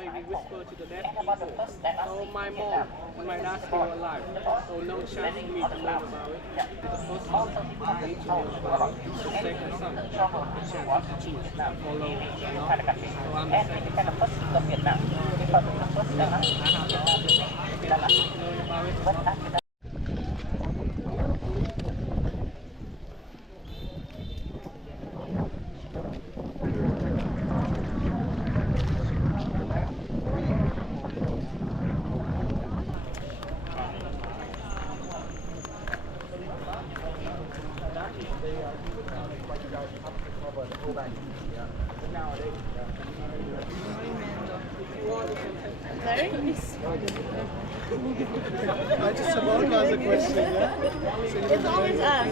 Hanoi, we whisper to the dead people. So my mom and my dad still alive. So no chance for me to learn about it. The first one, I need to learn about it. The second son, the chance to choose, to follow, you know. So I'm the second son. I have to learn about it. I just about was a question, yeah? It's always us.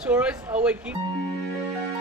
Tourists are waking.